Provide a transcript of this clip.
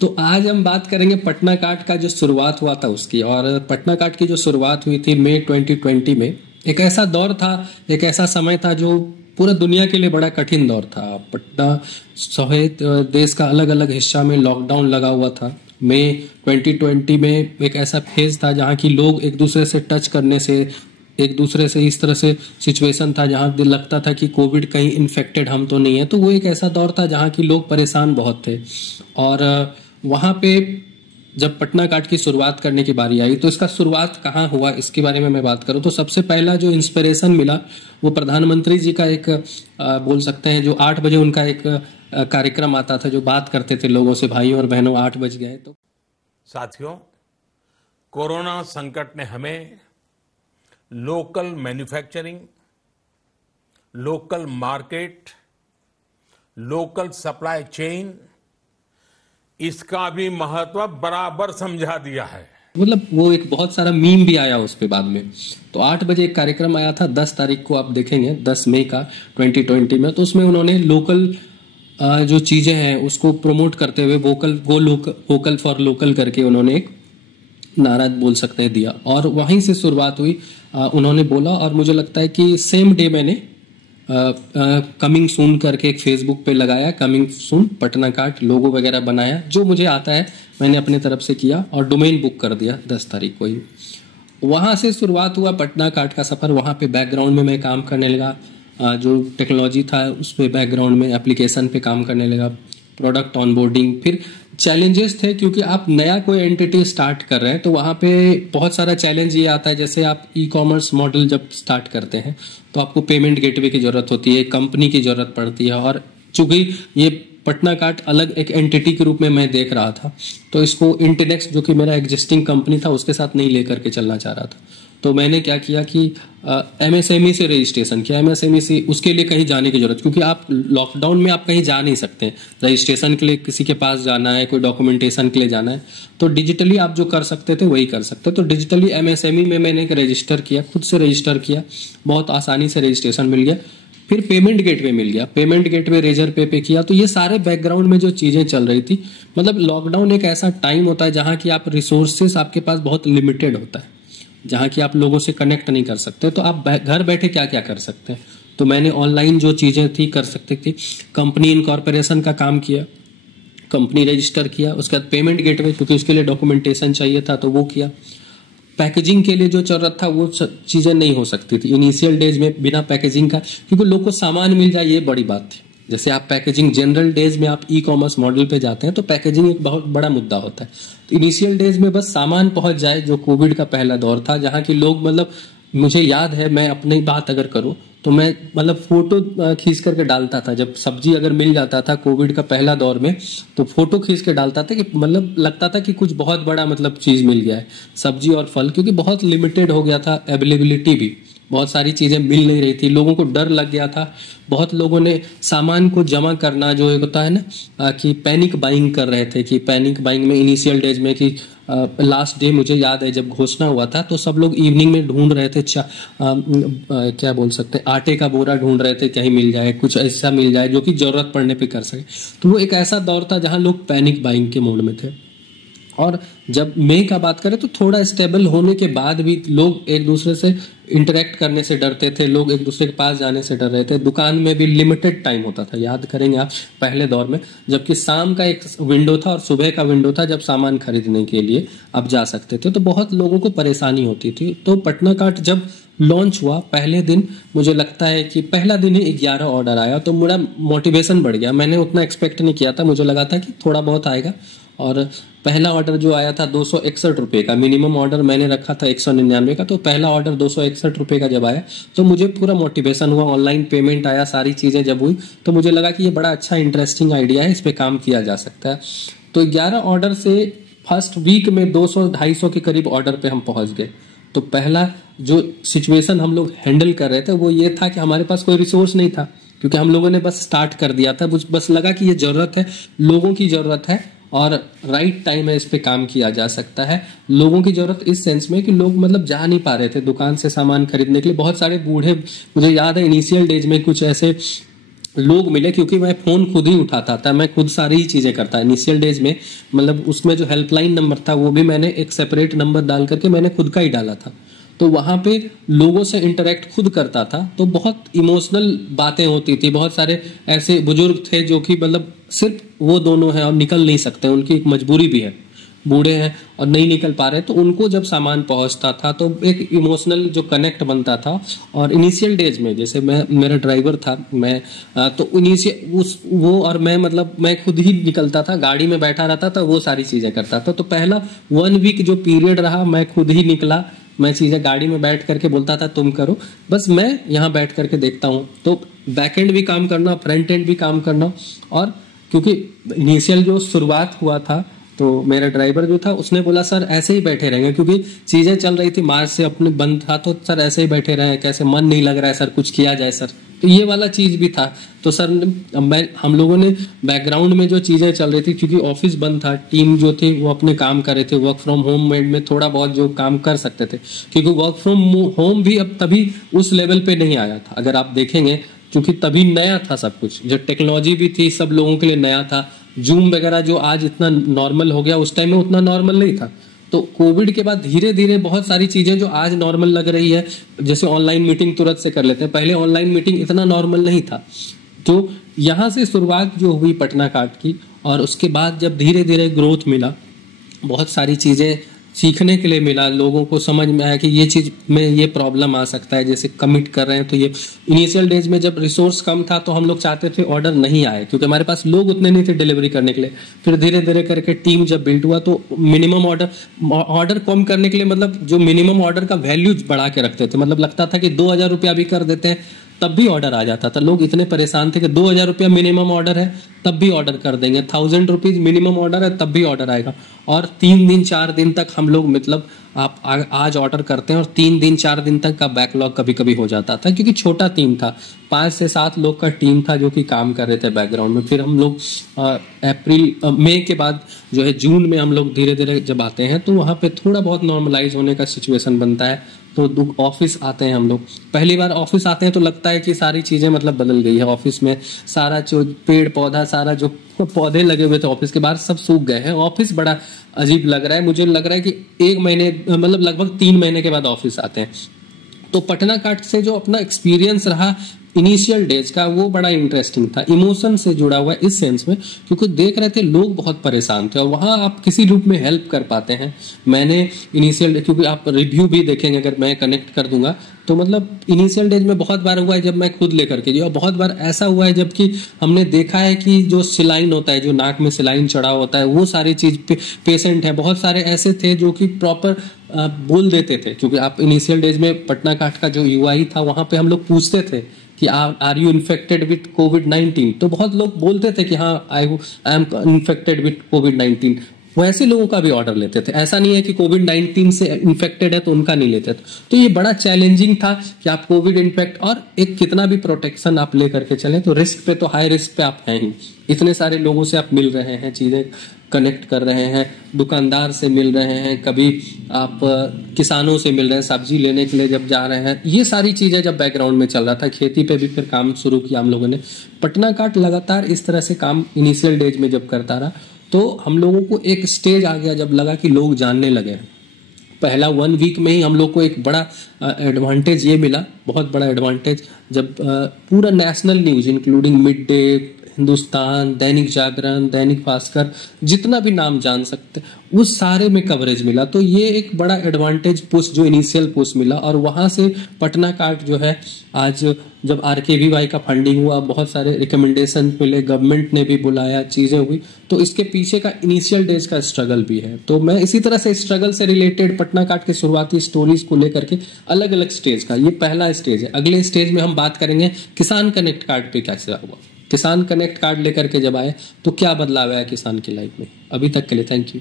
तो आज हम बात करेंगे पटना काट का जो शुरुआत हुआ था उसकी। और पटना काट की जो शुरुआत हुई थी मई 2020 में, एक ऐसा दौर था, एक ऐसा समय था जो पूरा दुनिया के लिए बड़ा कठिन दौर था। पटना सहित देश का अलग अलग हिस्सा में लॉकडाउन लगा हुआ था। मई 2020 में एक ऐसा फेज था जहाँ की लोग एक दूसरे से टच करने से, एक दूसरे से इस तरह से सिचुएशन था जहाँ लगता था कि कोविड कहीं इन्फेक्टेड हम तो नहीं है। तो वो एक ऐसा दौर था जहाँ की लोग परेशान बहुत थे। और वहाँ पे जब पटना काट की शुरुआत करने की बारी आई तो इसका शुरुआत कहाँ हुआ इसके बारे में मैं बात करूँ तो सबसे पहला जो इंस्पिरेशन मिला वो प्रधानमंत्री जी का एक बोल सकते हैं जो 8 बजे उनका एक कार्यक्रम आता था जो बात करते थे लोगों से, भाइयों और बहनों 8 बज गए। तो साथियों, कोरोना संकट ने हमें local manufacturing, local market, local supply chain, इसका भी महत्व बराबर समझा दिया है। मतलब वो एक बहुत सारा मीम भी आया उस पे बाद में। तो 8 बजे एक कार्यक्रम आया था 10 तारीख को, आप देखेंगे 10 मई का 2020 में। तो उसमें उन्होंने लोकल जो चीजें हैं उसको प्रमोट करते हुए वोकल फॉर लोकल करके उन्होंने एक नारा बोल सकते हैं दिया और वहीं से शुरुआत हुई। उन्होंने बोला और मुझे लगता है कि सेम डे मैंने कमिंग सून करके एक फेसबुक पे लगाया, कमिंग सून पटना काट, लोगो वगैरह बनाया, जो मुझे आता है मैंने अपने तरफ से किया और डोमेन बुक कर दिया 10 तारीख को ही। वहाँ से शुरुआत हुआ पटना काट का सफ़र। वहाँ पे बैकग्राउंड में मैं काम करने लगा, जो टेक्नोलॉजी था उस पर बैकग्राउंड में एप्लीकेशन पे काम करने लगा, प्रोडक्ट ऑनबोर्डिंग। फिर चैलेंजेस थे क्योंकि आप नया कोई एंटिटी स्टार्ट कर रहे हैं तो वहाँ पे बहुत सारा चैलेंज ये आता है। जैसे आप ई कॉमर्स मॉडल जब स्टार्ट करते हैं तो आपको पेमेंट गेटवे की ज़रूरत होती है, कंपनी की ज़रूरत पड़ती है। और चूंकि ये पटना काट अलग एक एंटिटी के रूप में मैं देख रहा था तो इसको इंटेनेक्स जो कि मेरा एग्जिस्टिंग कंपनी था उसके साथ नहीं लेकर के चलना चाह रहा था। तो मैंने क्या किया कि एमएसएमई से रजिस्ट्रेशन किया। एमएसएमई से उसके लिए कहीं जाने की जरूरत, क्योंकि आप लॉकडाउन में आप कहीं जा नहीं सकते, रजिस्ट्रेशन के लिए किसी के पास जाना है, कोई डॉक्यूमेंटेशन के लिए जाना है, तो डिजिटली आप जो कर सकते थे वही कर सकते। तो डिजिटली एमएसएमई में मैंने एक रजिस्टर किया, खुद से रजिस्टर किया, बहुत आसानी से रजिस्ट्रेशन मिल गया। फिर पेमेंट गेटवे मिल गया, पेमेंट गेटवे रेजर पे किया। तो ये सारे बैकग्राउंड में जो चीज़ें चल रही थी, मतलब लॉकडाउन एक ऐसा टाइम होता है जहाँ की आप रिसोर्सेस आपके पास बहुत लिमिटेड होता है, जहाँ की आप लोगों से कनेक्ट नहीं कर सकते। तो आप घर बैठे क्या क्या कर सकते हैं। तो मैंने ऑनलाइन जो चीज़ें थी कर सकती थी, कंपनी इनकॉर्पोरेशन का काम किया, कंपनी रजिस्टर किया, उसके बाद पेमेंट गेटवे क्योंकि उसके लिए डॉक्यूमेंटेशन चाहिए था तो वो किया। पैकेजिंग के लिए जो जरूरत था वो चीज़ें नहीं हो सकती थी इनिशियल डेज में बिना पैकेजिंग का, क्योंकि लोग को सामान मिल जाए ये बड़ी बात थी। जैसे आप पैकेजिंग जनरल डेज में आप ई कॉमर्स मॉडल पे जाते हैं तो पैकेजिंग एक बहुत बड़ा मुद्दा होता है। तो इनिशियल डेज में बस सामान पहुंच जाए, जो कोविड का पहला दौर था जहाँ की लोग मतलब मुझे याद है, मैं अपनी बात अगर करूं तो मैं मतलब फोटो खींच करके डालता था। जब सब्जी अगर मिल जाता था कोविड का पहला दौर में तो फोटो खींच के डालता था कि मतलब लगता था कि कुछ बहुत बड़ा मतलब चीज़ मिल गया है, सब्जी और फल, क्योंकि बहुत लिमिटेड हो गया था, अवेलेबिलिटी भी बहुत सारी चीज़ें मिल नहीं रही थी, लोगों को डर लग गया था। बहुत लोगों ने सामान को जमा करना जो एक होता है ना कि पैनिक बाइंग कर रहे थे, कि पैनिक बाइंग में इनिशियल डेज में कि लास्ट डे मुझे याद है जब घोषणा हुआ था तो सब लोग इवनिंग में ढूंढ रहे थे क्या बोल सकते हैं, आटे का बोरा ढूंढ रहे थे, कहीं मिल जाए, कुछ ऐसा मिल जाए जो कि जरूरत पड़ने पे कर सके। तो वो एक ऐसा दौर था जहां लोग पैनिक बाइंग के मोड में थे। और जब मई का बात करें तो थोड़ा स्टेबल होने के बाद भी लोग एक दूसरे से इंटरेक्ट करने से डरते थे, लोग एक दूसरे के पास जाने से डर रहे थे। दुकान में भी लिमिटेड टाइम होता था, याद करेंगे आप पहले दौर में, जबकि शाम का एक विंडो था और सुबह का विंडो था जब सामान खरीदने के लिए आप जा सकते थे। तो बहुत लोगों को परेशानी होती थी। तो पटना काट जब लॉन्च हुआ पहले दिन, मुझे लगता है कि पहला दिन ही 11 ऑर्डर आया तो मेरा मोटिवेशन बढ़ गया। मैंने उतना एक्सपेक्ट नहीं किया था, मुझे लगा था कि थोड़ा बहुत आएगा। और पहला ऑर्डर जो आया था 261 रुपये का, मिनिमम ऑर्डर मैंने रखा था 199 का, तो पहला ऑर्डर 261 रुपये का जब आया तो मुझे पूरा मोटिवेशन हुआ। ऑनलाइन पेमेंट आया, सारी चीज़ें जब हुई तो मुझे लगा कि ये बड़ा अच्छा इंटरेस्टिंग आइडिया है, इस पर काम किया जा सकता है। तो 11 ऑर्डर से फर्स्ट वीक में 200-250 के करीब ऑर्डर पे हम पहुंच गए। तो पहला जो सिचुएशन हम लोग हैंडल कर रहे थे वो ये था कि हमारे पास कोई रिसोर्स नहीं था, क्योंकि हम लोगों ने बस स्टार्ट कर दिया था। बस लगा कि ये ज़रूरत है, लोगों की ज़रूरत है और राइट टाइम है, इस पे काम किया जा सकता है। लोगों की ज़रूरत इस सेंस में कि लोग मतलब जा नहीं पा रहे थे दुकान से सामान खरीदने के लिए। बहुत सारे बूढ़े, मुझे याद है इनिशियल डेज में कुछ ऐसे लोग मिले, क्योंकि मैं फ़ोन खुद ही उठाता था, मैं खुद सारी ही चीज़ें करता इनिशियल डेज में। मतलब उसमें जो हेल्पलाइन नंबर था वो भी मैंने एक सेपरेट नंबर डाल करके मैंने खुद का ही डाला था। तो वहाँ पे लोगों से इंटरेक्ट खुद करता था, तो बहुत इमोशनल बातें होती थी। बहुत सारे ऐसे बुजुर्ग थे जो कि मतलब सिर्फ वो दोनों हैं और निकल नहीं सकते, उनकी एक मजबूरी भी है, बूढ़े हैं और नहीं निकल पा रहे, तो उनको जब सामान पहुंचता था तो एक इमोशनल जो कनेक्ट बनता था। और इनिशियल डेज में जैसे मैं, मेरा ड्राइवर था, मैं तो इनिशियल उस वो और मैं, मतलब मैं खुद ही निकलता था, गाड़ी में बैठा रहता था, वो सारी चीज़ें करता था। तो पहला 1 वीक जो पीरियड रहा, मैं खुद ही निकला, मैं चीज़ें गाड़ी में बैठ करके बोलता था तुम करो, बस मैं यहाँ बैठ करके देखता हूँ। तो बैक एंड भी काम करना, फ्रंट एंड भी काम करना। और क्योंकि इनिशियल जो शुरुआत हुआ था, तो मेरा ड्राइवर जो था उसने बोला सर ऐसे ही बैठे रहेंगे, क्योंकि चीज़ें चल रही थी, मार्च से अपने बंद था, तो सर ऐसे ही बैठे रहे, कैसे मन नहीं लग रहा है सर, कुछ किया जाए सर। तो ये वाला चीज़ भी था। तो सर हम लोगों ने बैकग्राउंड में जो चीज़ें चल रही थी, क्योंकि ऑफिस बंद था, टीम जो थी वो अपने काम कर रहे थे, वर्क फ्रॉम होम में थोड़ा बहुत जो काम कर सकते थे, क्योंकि वर्क फ्रॉम होम भी अब तभी उस लेवल पे नहीं आया था, अगर आप देखेंगे, क्योंकि तभी नया था सब कुछ, जो टेक्नोलॉजी भी थी सब लोगों के लिए नया था। जूम वगैरह जो आज इतना नॉर्मल हो गया, उस टाइम में उतना नॉर्मल नहीं था। तो कोविड के बाद धीरे धीरे बहुत सारी चीजें जो आज नॉर्मल लग रही है, जैसे ऑनलाइन मीटिंग तुरंत से कर लेते हैं, पहले ऑनलाइन मीटिंग इतना नॉर्मल नहीं था। तो यहाँ से शुरुआत जो हुई पटना काट की, और उसके बाद जब धीरे धीरे ग्रोथ मिला, बहुत सारी चीजें सीखने के लिए मिला, लोगों को समझ में आया कि ये चीज़ में ये प्रॉब्लम आ सकता है, जैसे कमिट कर रहे हैं तो ये। इनिशियल डेज में जब रिसोर्स कम था तो हम लोग चाहते थे ऑर्डर नहीं आए, क्योंकि हमारे पास लोग उतने नहीं थे डिलीवरी करने के लिए। फिर धीरे धीरे करके टीम जब बिल्ड हुआ तो मिनिमम ऑर्डर कम करने के लिए, मतलब जो मिनिमम ऑर्डर का वैल्यू बढ़ा के रखते थे, मतलब लगता था कि 2000 रुपया भी कर देते हैं तब भी ऑर्डर आ जाता था। लोग इतने परेशान थे कि 2000 रुपया मिनिमम ऑर्डर है तब भी ऑर्डर कर देंगे, 1000 रुपीज मिनिमम ऑर्डर है तब भी ऑर्डर आएगा। और 3 दिन 4 दिन तक हम लोग, मतलब आप आज ऑर्डर करते हैं और 3 दिन 4 दिन तक का बैकलॉग कभी कभी हो जाता था, क्योंकि छोटा टीम था, 5 से 7 लोग का टीम था जो कि काम कर रहे थे बैकग्राउंड में। फिर हम लोग मई के बाद जो है जून में हम लोग धीरे धीरे जब आते हैं तो वहाँ पे थोड़ा बहुत नॉर्मलाइज होने का सिचुएशन बनता है। तो ऑफिस आते हैं हम लोग, पहली बार ऑफिस आते हैं तो लगता है कि सारी चीज़ें मतलब बदल गई है। ऑफिस में सारा जो पेड़ पौधा, सारा जो पौधे लगे हुए थे ऑफिस के बाहर सब सूख गए हैं। ऑफिस बड़ा अजीब लग रहा है, मुझे लग रहा है कि 1 महीने, मतलब लगभग 3 महीने के बाद ऑफिस आते हैं। तो पटना काट से जो अपना एक्सपीरियंस रहा इनिशियल डेज का, वो बड़ा इंटरेस्टिंग था, इमोशन से जुड़ा हुआ इस सेंस में, क्योंकि देख रहे थे लोग बहुत परेशान थे और वहाँ आप किसी रूप में हेल्प कर पाते हैं। मैंने इनिशियल, क्योंकि आप रिव्यू भी देखेंगे अगर मैं कनेक्ट कर दूंगा, तो मतलब इनिशियल डेज में बहुत बार हुआ है जब मैं खुद लेकर के, और बहुत बार ऐसा हुआ है जबकि हमने देखा है कि जो सिलाइन होता है, जो नाक में सिलाइन चढ़ा होता है, वो सारी चीज पेशेंट है, बहुत सारे ऐसे थे जो कि प्रॉपर बोल देते थे। क्योंकि आप इनिशियल डेज में पटना काट का जो यूआई था, वहां पे हम लोग पूछते थे कि आर यू इन्फेक्टेड विथ कोविड-19, तो बहुत लोग बोलते थे कि हाँ आई एम इन्फेक्टेड विथ कोविड-19। वैसे लोगों का भी ऑर्डर लेते थे, ऐसा नहीं है कि कोविड-19 से इन्फेक्टेड है तो उनका नहीं लेते थे। तो ये बड़ा चैलेंजिंग था कि आप कोविड इन्फेक्ट, और एक कितना भी प्रोटेक्शन आप ले करके चलें तो रिस्क पे, तो हाई रिस्क पे आप हैं ही। इतने सारे लोगों से आप मिल रहे हैं, चीजें कनेक्ट कर रहे हैं, दुकानदार से मिल रहे हैं, कभी आप किसानों से मिल रहे हैं, सब्जी लेने के लिए जब जा रहे हैं, ये सारी चीजें जब बैकग्राउंड में चल रहा था। खेती पे भी फिर काम शुरू किया हम लोगों ने। पटना काट लगातार इस तरह से काम इनिशियल डेज में जब करता रहा, तो हम लोगों को एक स्टेज आ गया जब लगा कि लोग जानने लगे। पहला 1 वीक में ही हम लोग को एक बड़ा एडवांटेज ये मिला, बहुत बड़ा एडवांटेज, जब पूरा national news including mid day, Hindustan, Dainik Jagran, Dainik Bhaskar, जितना भी नाम जान सकते उस सारे में कवरेज मिला। तो ये एक बड़ा एडवांटेज पुश, जो इनिशियल पुश मिला, और वहां से पटना काट जो है आज जब RKVY का फंडिंग हुआ, बहुत सारे रिकमेंडेशन मिले, गवर्नमेंट ने भी बुलाया, चीजें हुई, तो इसके पीछे का इनिशियल डेज का स्ट्रगल भी है। तो मैं इसी तरह से स्ट्रगल से रिलेटेड पटना काट के शुरुआती स्टोरीज को लेकर के अलग अलग स्टेज का, ये पहला स्टेज है। अगले स्टेज में हम बात करेंगे किसान कनेक्ट कार्ड पे कैसे हुआ, किसान कनेक्ट कार्ड लेकर के जब आए तो क्या बदलाव आया किसान की लाइफ में। अभी तक के लिए थैंक यू।